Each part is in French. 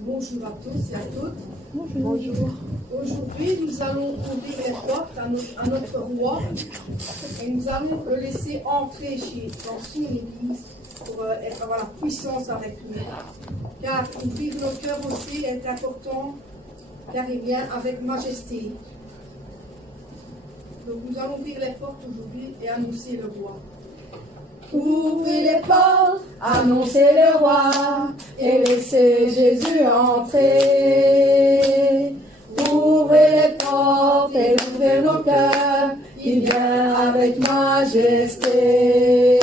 Bonjour à tous et à toutes. Bonjour. Aujourd'hui, nous allons ouvrir les portes à notre roi et nous allons le laisser entrer dans son église pour avoir la puissance avec nous. Car ouvrir nos cœurs aussi est important, car il vient avec majesté. Donc nous allons ouvrir les portes aujourd'hui et annoncer le roi. Ouvrez les portes, annoncez le roi et laissez Jésus entrer. Ouvrez les portes et ouvrez nos cœurs, il vient avec majesté.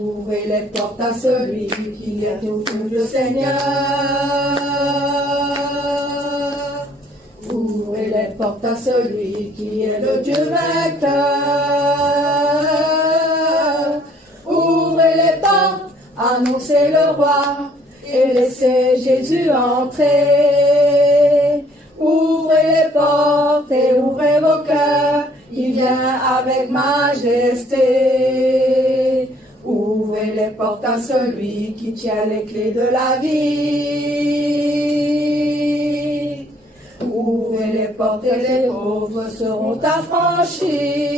Ouvrez les portes à celui qui est au fond le Seigneur. Ouvrez les portes à celui qui est le Dieu vainqueur. Ouvrez les portes, annoncez le roi et laissez Jésus entrer. Ouvrez les portes et ouvrez vos cœurs, il vient avec majesté. Ouvrez les portes à celui qui tient les clés de la vie. Ouvrez les portes et les pauvres seront affranchis.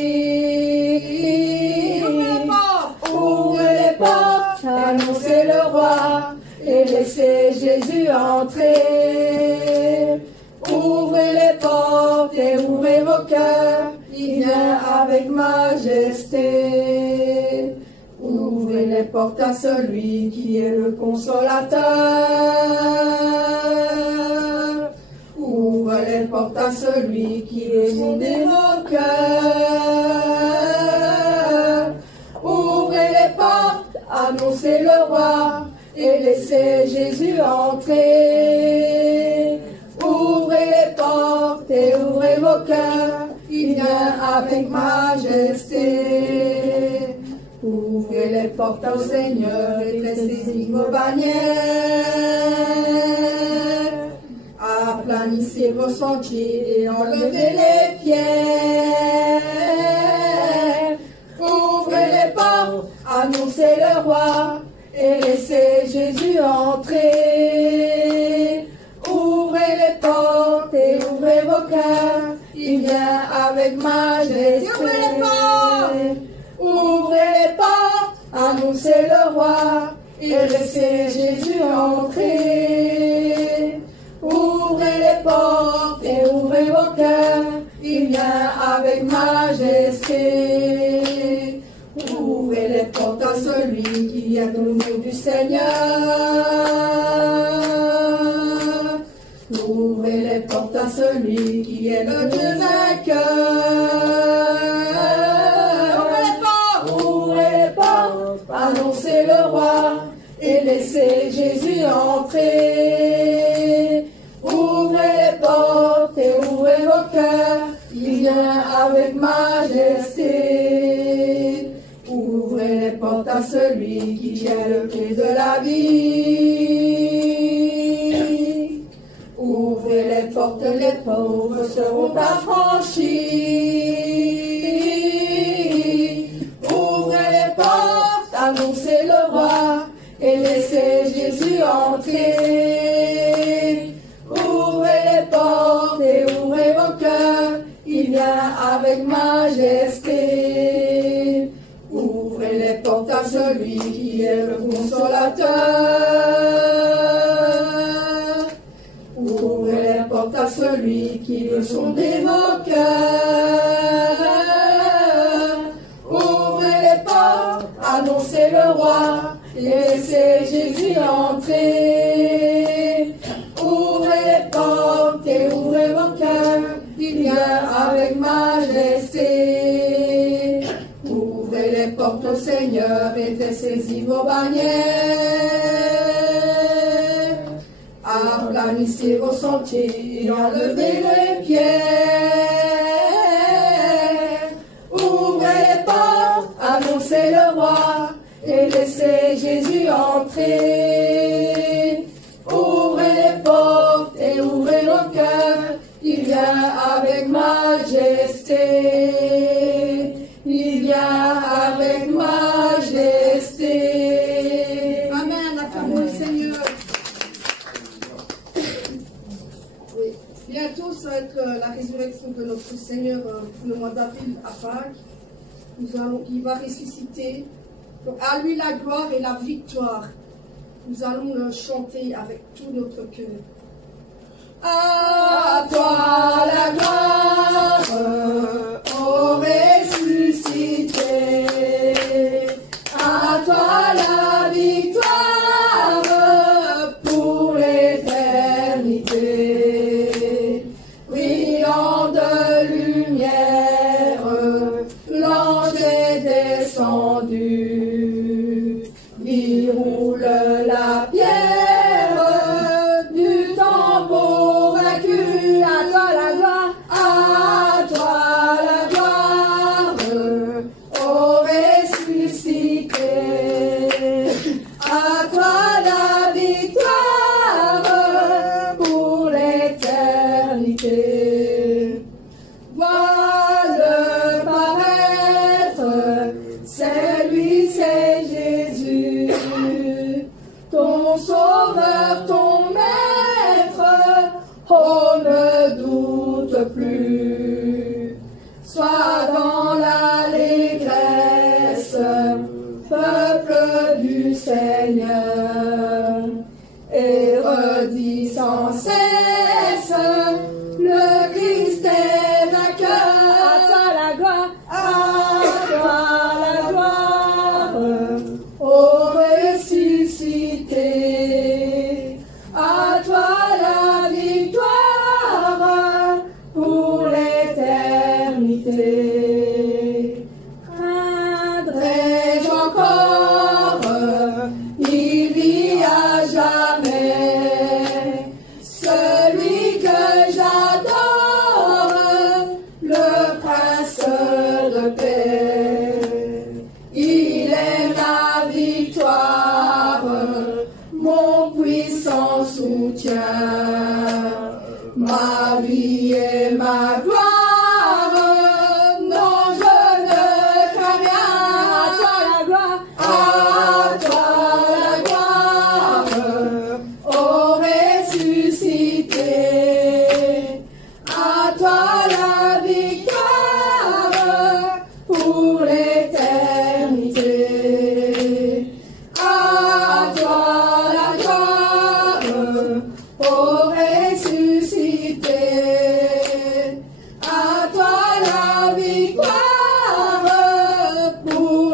Ouvrez les portes, annoncez le roi et laissez Jésus entrer. Ouvrez les portes et ouvrez vos cœurs, il vient avec majesté. Ouvrez les portes à celui qui est le consolateur. Ouvrez les portes à celui qui est inondé nos cœurs. Ouvrez les portes, annoncez le roi et laissez Jésus entrer. Ouvrez les portes et ouvrez vos cœurs, il vient avec majesté. Ouvrez les portes au Seigneur et laissez vos bannières. Aplanissez vos sentiers et enlevez les pierres. Ouvrez les portes, annoncez le roi et laissez Jésus entrer. Ouvrez les portes et ouvrez vos cœurs, il vient avec majesté. Ouvrez les portes, annoncez le roi et laissez Jésus entrer. Ouvrez les portes et ouvrez vos cœurs, il vient avec majesté. Ouvrez les portes à celui qui vient au nom du Seigneur. Ouvrez les portes à celui qui est le Dieu vainqueur. Ouvrez les portes, annoncez le roi et laissez Jésus entrer. Ouvrez les portes et ouvrez vos cœurs, il vient avec majesté. Ouvrez les portes à celui qui tient le clé de la vie. Ouvrez les portes, les pauvres seront affranchis. Ouvrez les portes, annoncez le roi et laissez Jésus entrer. Ouvrez les portes et ouvrez vos cœurs, il vient avec majesté. Ouvrez les portes à celui qui est le consolateur. Ouvrez les portes à celui qui veut sonder vos cœurs. Ouvrez les portes, annoncez le roi, laissez Jésus entrer. Ouvrez les portes et ouvrez vos cœurs, il vient avec majesté. Ouvrez les portes au Seigneur et faites saisir vos bannières. Aplanissez vos sentiers et enlevez les pierres. Ouvrez les portes, annoncez le roi et laissez Jésus entrer. Ouvrez les portes et ouvrez vos cœurs, il vient avec majesté. Il vient avec majesté. Amen, acclamons le Seigneur. ça va être la résurrection de notre Seigneur pour le mois d'avril à Pâques. Il va ressusciter. Donc, à lui la gloire et la victoire. Nous allons le chanter avec tout notre cœur. À toi la gloire, ô ressuscité. À toi la victoire pour l'éternité. Brillant de lumière, l'ange est descendu. Il roule la pierre du tambour vaincu. À toi la gloire, à toi la gloire, ô ressuscité. À toi la victoire pour l'éternité. Vois-le paraître, c'est lui, c'est Jésus, ton sauveur, ton maître. Oh, ne doute plus, sois dans l'allégresse, peuple du Seigneur, et redis sans cesse, le Christ est vainqueur. À toi la gloire, à toi la gloire, ô ressuscité. À toi la victoire pour l'éternité. Craindrai-je encore, il vit à jamais, celui que j'adore, le prince de paix. Il est ma victoire, mon puissant soutien, ma vie et ma gloire. Non, je ne crains rien. À toi la gloire, à toi la gloire, ô ressuscité. À toi la victoire pour l'éternité. À toi la gloire, ô ressuscité. À toi la victoire pour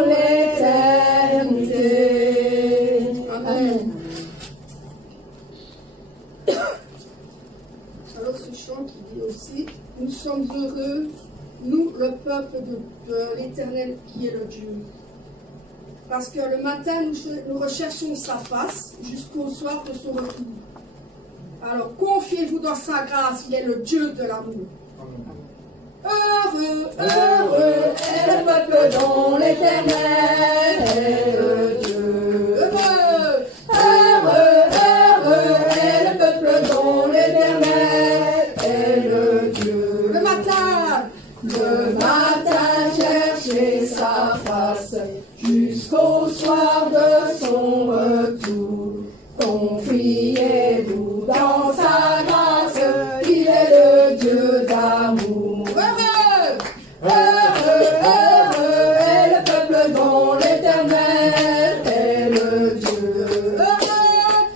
l'éternité. Amen. Alors ce chant qui dit aussi, nous sommes heureux, nous le peuple de l'Éternel qui est le Dieu. Parce que le matin nous recherchons sa face jusqu'au soir de son retour. Alors confiez-vous dans sa grâce, il est le Dieu de l'amour. Heureux, Heureux est le peuple dont l'Éternel est le Dieu. heureux, Heureux, heureux est le peuple dont l'Éternel est le Dieu. le matin, Le matin cherchez sa face jusqu'au soir de son retour. Confiez-vous dans sa grâce, il est le Dieu d'amour. heureux, Heureux, heureux est le peuple dont l'Éternel est le Dieu. Heureux,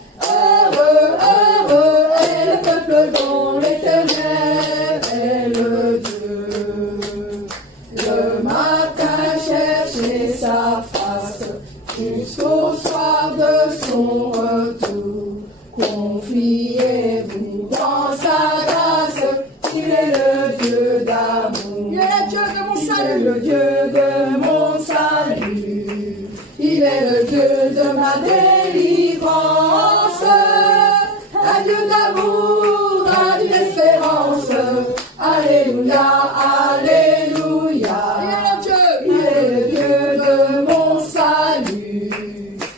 heureux est le peuple dont l'Éternel est le Dieu. Le matin cherchez sa face jusqu'au soir de son retour. Confiez-vous dans sa grâce, il est le Dieu d'amour. il est le Dieu de mon Il est salut. le Dieu de mon salut. Il est le Dieu de ma délivrance. Un Dieu d'amour, un Dieu d'espérance. Alléluia, alléluia. Il est le Dieu de mon salut.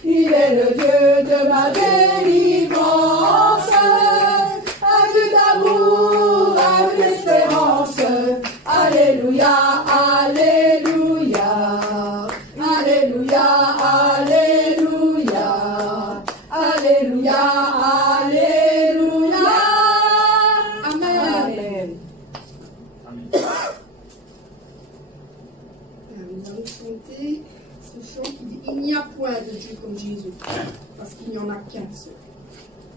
Il est le Dieu de ma délivrance. Un Dieu d'amour, un Dieu d'espérance. Alléluia, alléluia. Alléluia, alléluia. Alléluia, alléluia. Amen. Amen. qu'il n'y en a qu'un seul.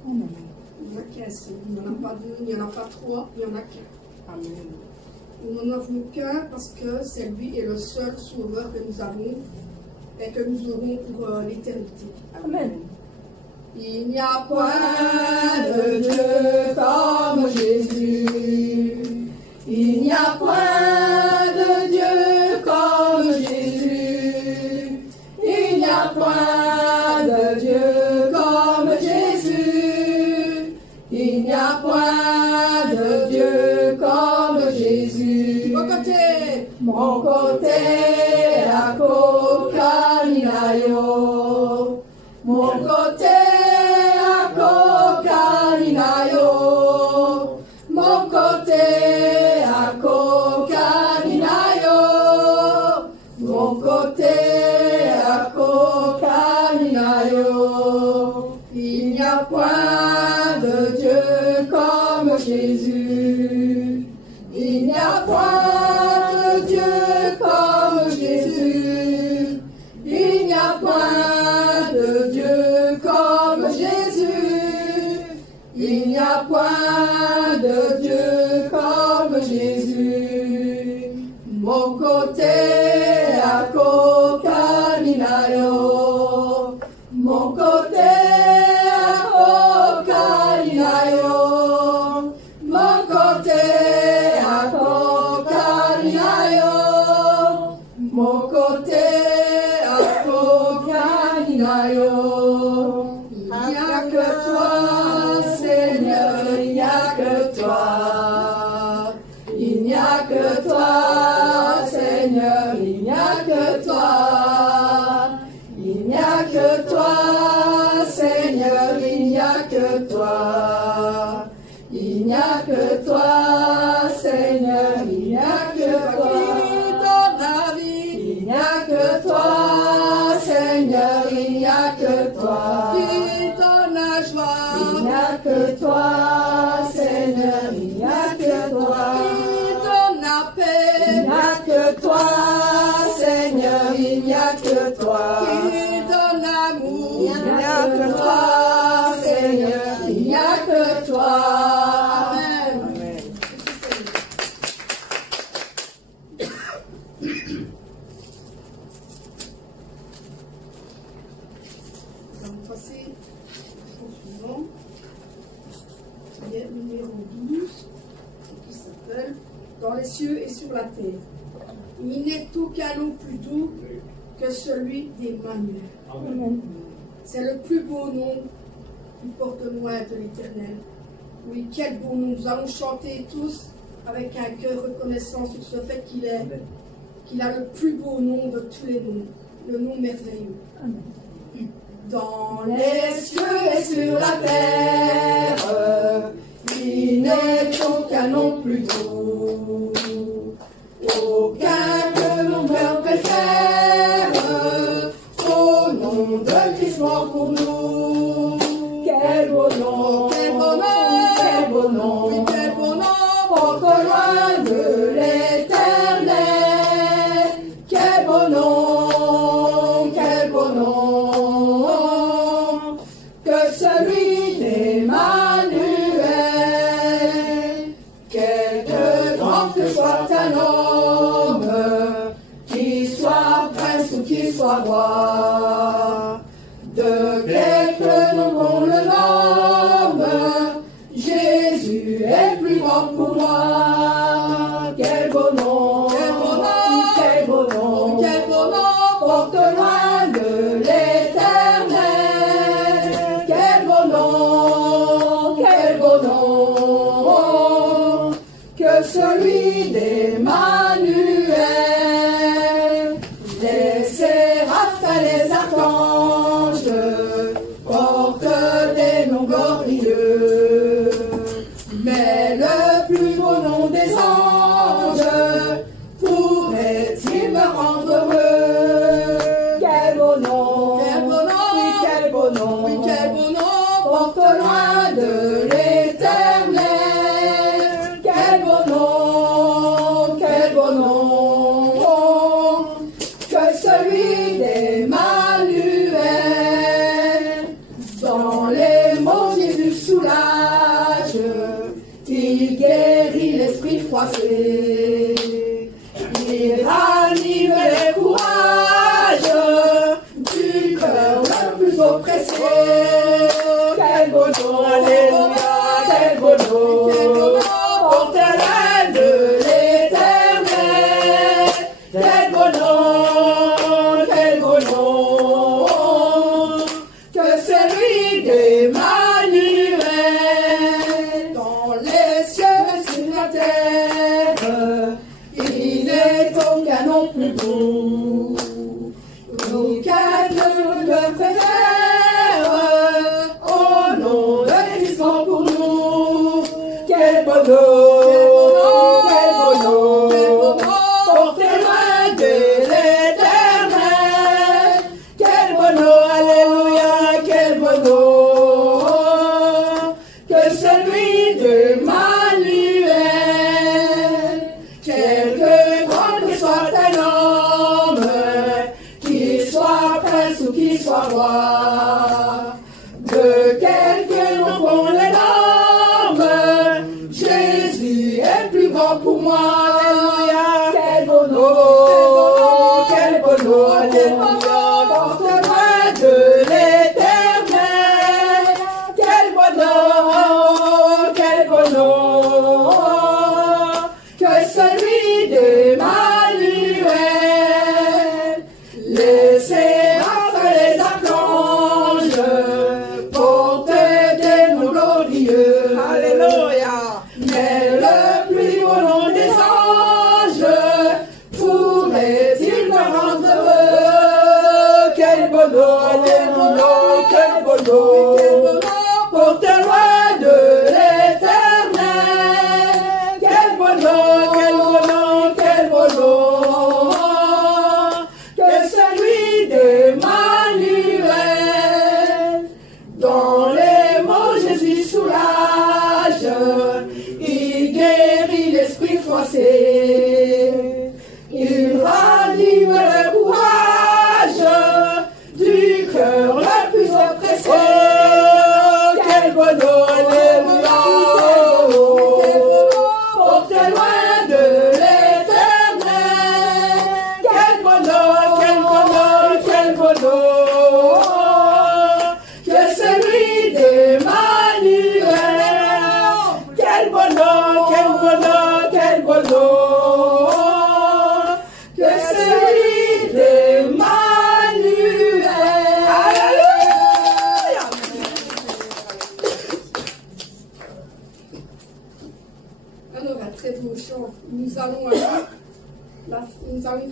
Il n'y en a qu'un seul. Il n'y en a pas deux, il n'y en a pas trois, il n'y en a qu'un. Amen. Nous n'en avons qu'un parce que c'est lui est le seul sauveur que nous avons et que nous aurons pour l'éternité. Amen. Il n'y a point de Dieu comme Jésus. Il n'y a point de Dieu comme Jésus. Il n'y a point de Dieu comme Jésus. Il n'y a point de Dieu comme Jésus. Mon côté à Kokalinayo. Mon côté à Kokalinayo. Mon côté à Kokalinayo. Mon côté à Kokalinayo. Il n'y a point de Dieu comme Jésus. Il n'y a point de Dieu comme Jésus. Il n'y a point de Dieu comme Jésus. Il n'y a point de Dieu comme Jésus. Mon côté à Kokalinayo. Mon côté à Kokalinayo. Mon côté à Kokalinayo. Mon côté à Kokalinayo. Il n'y a que toi, Seigneur, il n'y a que toi. Il n'y a que toi, Seigneur, il n'y a que toi. Il n'y a que toi, Seigneur, il n'y a que toi. Il n'y a que toi, Seigneur, il n'y a que toi. Il n'y a que toi, Seigneur, il n'y a que toi. Il n'y a que toi, Seigneur, il n'y a que toi. Il n'y a que toi, Seigneur, il n'y a que toi. Il n'y a que toi, Seigneur, il n'y a que toi. Amen. Nous allons passer au suivant. Prière numéro 12, qui s'appelle Dans les cieux et sur la terre. Il n'est aucun nom plus doux que celui d'Emmanuel. C'est le plus beau nom qui porte loin de l'Éternel. Oui, quel beau nom. Nous allons chanter tous avec un cœur reconnaissant sur ce fait qu'il a le plus beau nom de tous les noms, le nom merveilleux. Dans les cieux et sur la terre, il n'est aucun nom plus doux, aucun que mon cœur préfère, au nom de Christ mort pour nous. Quel beau nom, quel beau nom, quel beau nom, oui, quel beau nom, porte loin de l'Éternel. Quel beau nom, quel beau nom, que celui d'Emmanuel. Quelque grand que soit un homme, qu'il soit prince ou qu'il soit roi, de quelque nom qu'on le nomme, Jésus est plus grand pour moi. Quel beau nom, quel beau nom, quel beau nom, quel beau nom, porte loin de l'Éternel. Quel beau nom, que celui d'Emmanuel. Les séraphins, les archanges portent des noms glorieux, mais le plus beau nom des anges pourrait-il me rendre heureux? Quel beau nom, quel beau nom, oui, quel beau nom, oui, quel beau nom, porte loin de l'Éternel. Quel beau nom, que celui d'Emmanuel. froissés. Il ranime les courages du cœur le plus oppressé. Quel beau nom, alléluia, quel beau nom, porte-la de l'Éternel. Quel beau nom, que celui d'Emmanuel. Dans les cieux et sur la terre, il n'est aucun nom plus beau. Aucun ne préfère au nom de Christ pour nous. Quel beau nom, portez loin de l'Éternel. Quel beau nom, alléluia, quel beau nom, que celui d'Emmanuel. Quelque grand que soit un homme, qu'il soit prince ou qu'il soit roi, de quelque nom qu'on les nomme, Jésus est plus grand pour moi. Alléluia, quel beau nom, alléluia, porte-moi de l'Éternel. Quel beau nom, que celui d'Emmanuel. Les séraphes et les archanges portent des noms glorieux. Alléluia. Mais le plus beau nom des anges pourrait-il me rendre heureux? Quel beau nom, alléluia, quel beau nom, porte-moi de l'Éternel. Quel beau nom, que celui d'Emmanuel. Dans les mots, Jésus soulage, il guérit l'esprit froissé. Il ranime le courage du cœur le plus oppressé. Oh, quel beau nom, alléluia, porte loin de l'Éternel. Quel beau nom, que celui d'Emmanuel. Quel beau nom, que celui d'Emmanuel. Alléluia. Alors, un très beau chant. Nous allons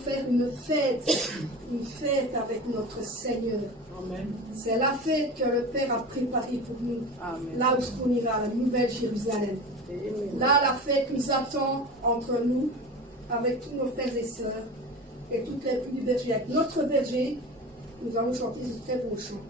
faire une fête avec notre Seigneur. Amen. C'est la fête que le Père a préparée pour nous. Amen. Là où on ira, la nouvelle Jérusalem. Là, la fête nous attend entre nous, avec tous nos frères et sœurs, et toutes les filles du berger. Avec notre berger, nous allons chanter ce très beau chant.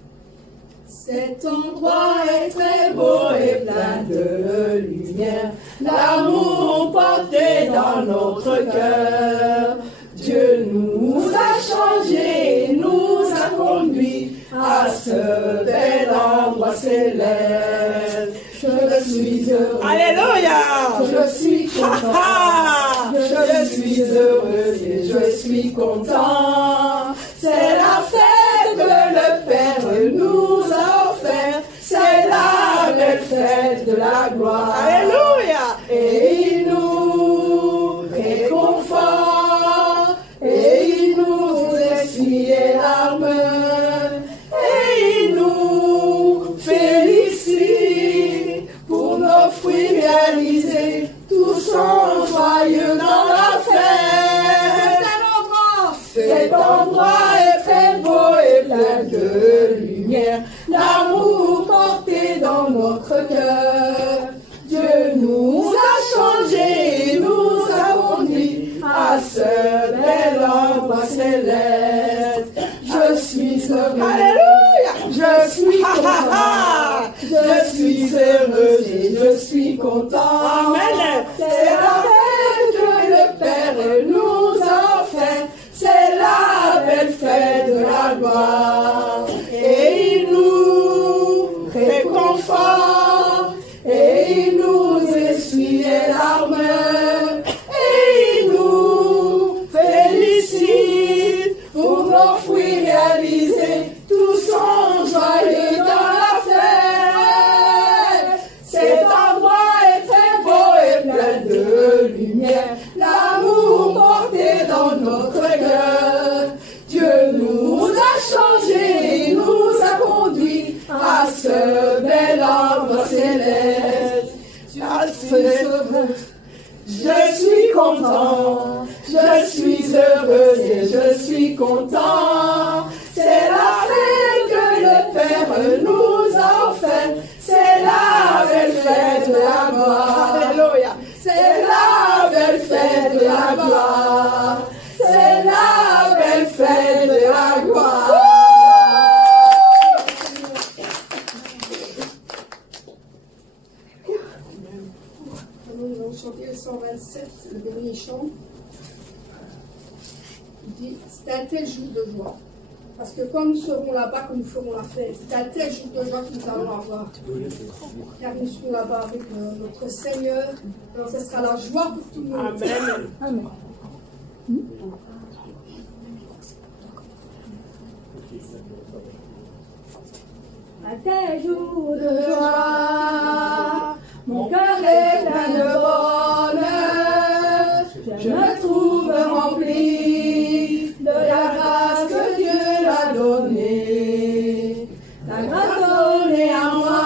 Cet endroit est très beau et plein de lumière, L'amour porté dans notre cœur. Dieu nous a changés, nous a conduits à ce bel endroit céleste. Je suis heureux. Alléluia. Je suis content. Je suis heureux et je suis content. C'est la fête que le Père nous a offerte. C'est la belle fête de la gloire. Alléluia. Et il nous réconfort. Et il nous essuie les larmes. Et il nous félicite pour nos fruits réalisés. Tous sont joyeux dans la fête. Cet endroit est très beau et plein de lumière. L'amour porté dans notre cœur. Dieu nous a changés, nous a conduits à ce bel endroit céleste. Je suis heureux. Alléluia. Je suis content. Je suis heureux et je suis content. Amen. C'est la fête que le Père nous a offerte. C'est la belle fête de la gloire. Et il nous réconfort. Et il nous essuie les larmes. Je suis content, je suis heureux et je suis content. C'est la fête que le Père nous a offerte. C'est la belle fête de la gloire. Alléluia. C'est la belle fête de la gloire. C'est la belle fête de la gloire. Nous allons chanter le 127, le dernier chant. Il dit, c'est un tel jour de joie. Parce que quand nous serons là-bas, que nous ferons la fête, c'est un tel jour de joie que nous allons avoir. Car nous serons là-bas avec notre Seigneur. Alors ce sera la joie pour tout le monde. Amen. Amen. Un tel jour de joie, mon cœur est plein de bonheur. Je me trouve rempli de la grâce que Dieu l'a donnée. La grâce donnée à moi,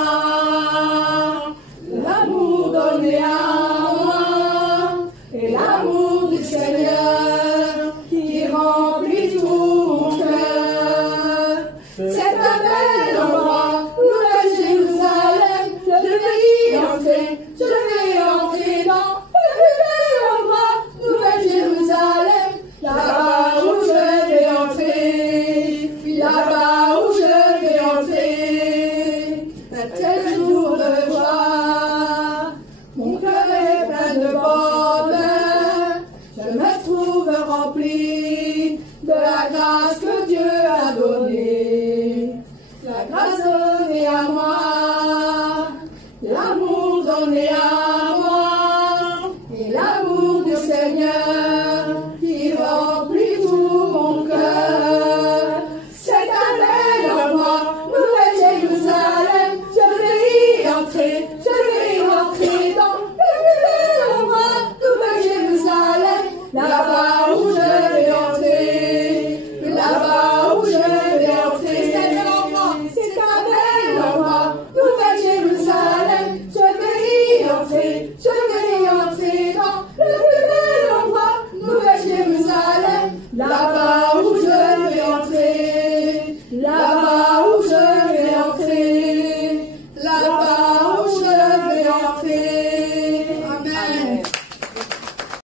l'amour donné à moi, et l'amour du Seigneur qui remplit tout mon cœur. C'est un bel endroit, Nouvelle Jérusalem, je vais y entrer, je vais entrer dans le plus bel endroit, Nouvelle Jérusalem, là-bas où je vais entrer, là-bas où je vais entrer. Un tel jour de joie, mon cœur est plein de bonheur, je me trouve rempli de la grâce que Dieu a donnée. La grâce donnée à moi, l'amour donné à moi, et l'amour du Seigneur qui remplit tout mon cœur. C'est un bel endroit, Nouvelle Jérusalem, je vais y entrer, je vais y entrer dans le plus bel endroit, Nouvelle Jérusalem, là-bas où je vais entrer, là-bas où je vais entrer. C'est un bel endroit, Nouvelle Jérusalem, je vais y entrer, je